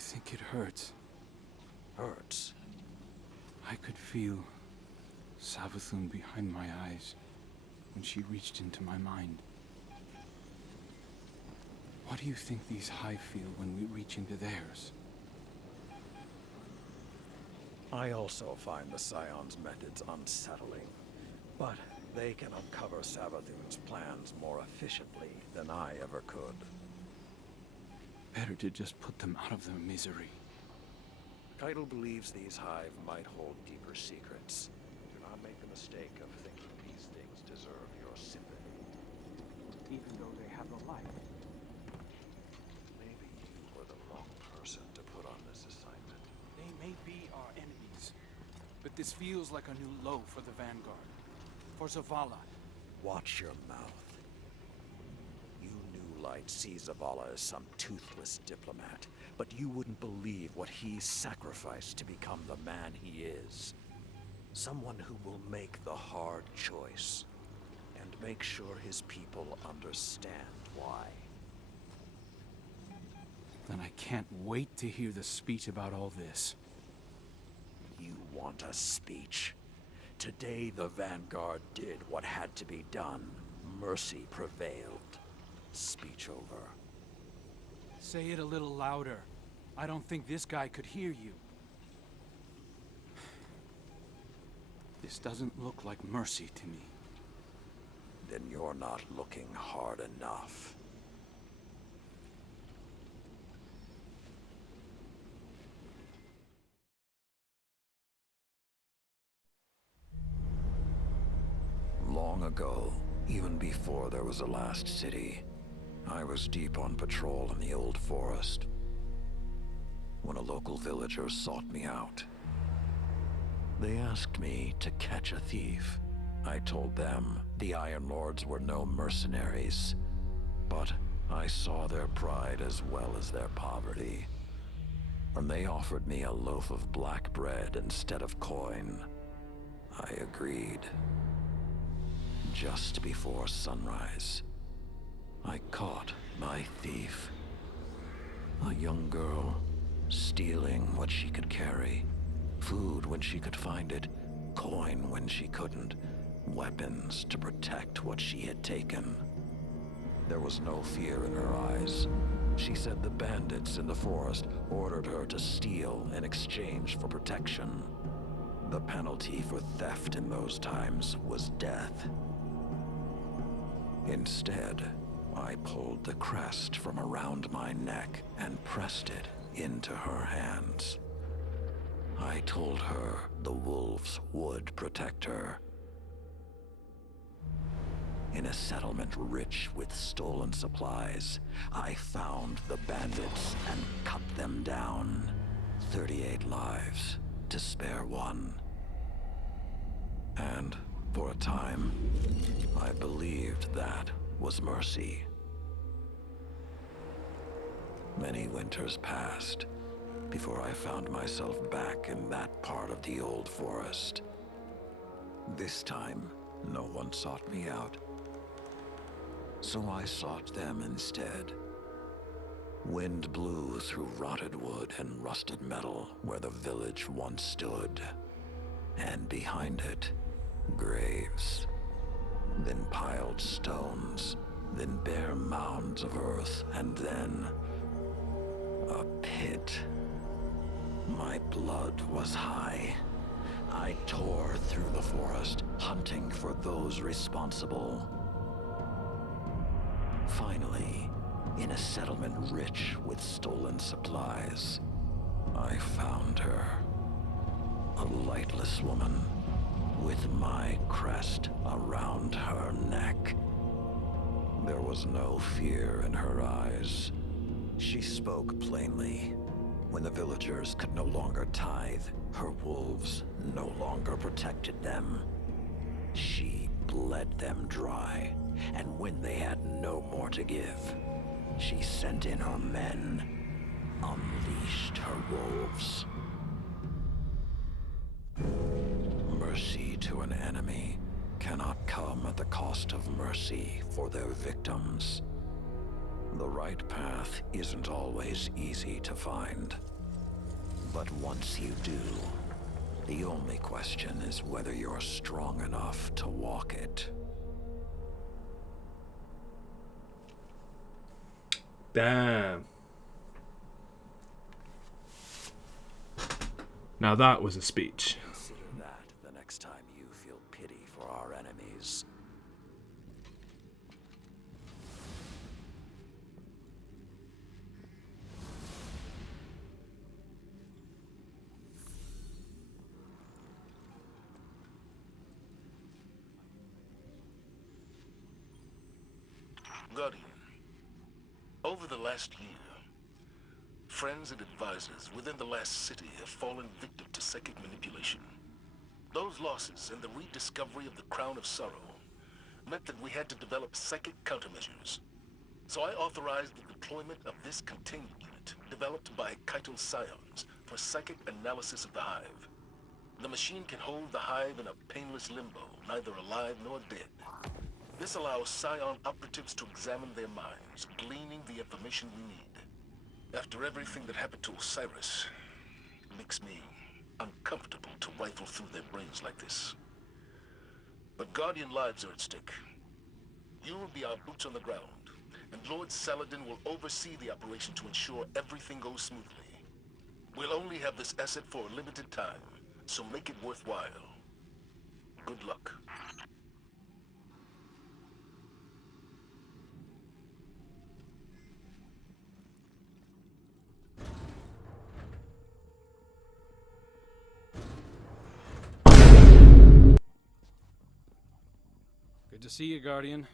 you think it hurts? Hurts? I could feel Savathun behind my eyes when she reached into my mind. What do you think these Hive feel when we reach into theirs? I also find the Scion's methods unsettling, but they can uncover Savathun's plans more efficiently than I ever could. Better to just put them out of their misery. Keitel believes these Hive might hold deeper secrets. Do not make the mistake of thinking these things deserve your sympathy. Even though they have the light. Maybe you were the wrong person to put on this assignment. They may be our enemies, but this feels like a new low for the Vanguard. For Zavala. Watch your mouth. You New Light see Zavala as some toothless diplomat, but you wouldn't believe what he's sacrificed to become the man he is. Someone who will make the hard choice, and make sure his people understand why. Then I can't wait to hear the speech about all this. You want a speech? Today the Vanguard did what had to be done. Mercy prevailed. Speech over. Say it a little louder. I don't think this guy could hear you. This doesn't look like mercy to me. Then you're not looking hard enough. Long ago, even before there was a last city, I was deep on patrol in the old forest when a local villager sought me out. They asked me to catch a thief. I told them the Iron Lords were no mercenaries, but I saw their pride as well as their poverty. When they offered me a loaf of black bread instead of coin, I agreed. Just before sunrise, I caught my thief. A young girl, stealing what she could carry. Food when she could find it, coin when she couldn't, weapons to protect what she had taken. There was no fear in her eyes. She said the bandits in the forest ordered her to steal in exchange for protection. The penalty for theft in those times was death. Instead, I pulled the crest from around my neck and pressed it into her hands. I told her the wolves would protect her. In a settlement rich with stolen supplies, I found the bandits and cut them down. 38 lives to spare one. And for a time, I believed that was mercy. Many winters passed before I found myself back in that part of the old forest. This time, no one sought me out. So I sought them instead. Wind blew through rotted wood and rusted metal where the village once stood. And behind it, graves. Then piled stones, then bare mounds of earth, and then a pit. My blood was high. I tore through the forest, hunting for those responsible. Finally, in a settlement rich with stolen supplies, I found her. A lightless woman with my crest around her neck. There was no fear in her eyes. She spoke plainly. When the villagers could no longer tithe, her wolves no longer protected them. She bled them dry, and when they had no more to give, she sent in her men, unleashed her wolves. Mercy to an enemy cannot come at the cost of mercy for their victims. The right path isn't always easy to find. But once you do, the only question is whether you're strong enough to walk it. Damn. Now that was a speech. Consider that the next time you feel pity for our enemies. Guardian, over the last year, friends and advisors within the last city have fallen victim to psychic manipulation. Those losses and the rediscovery of the Crown of Sorrow meant that we had to develop psychic countermeasures. So I authorized the deployment of this containment unit, developed by Keitel Psions, for psychic analysis of the Hive. The machine can hold the Hive in a painless limbo, neither alive nor dead. This allows Psion operatives to examine their minds, gleaning the information we need. After everything that happened to Osiris, it makes me uncomfortable to rifle through their brains like this. But Guardian lives are at stake. You will be our boots on the ground, and Lord Saladin will oversee the operation to ensure everything goes smoothly. We'll only have this asset for a limited time, so make it worthwhile. Good luck. Good to see you, Guardian.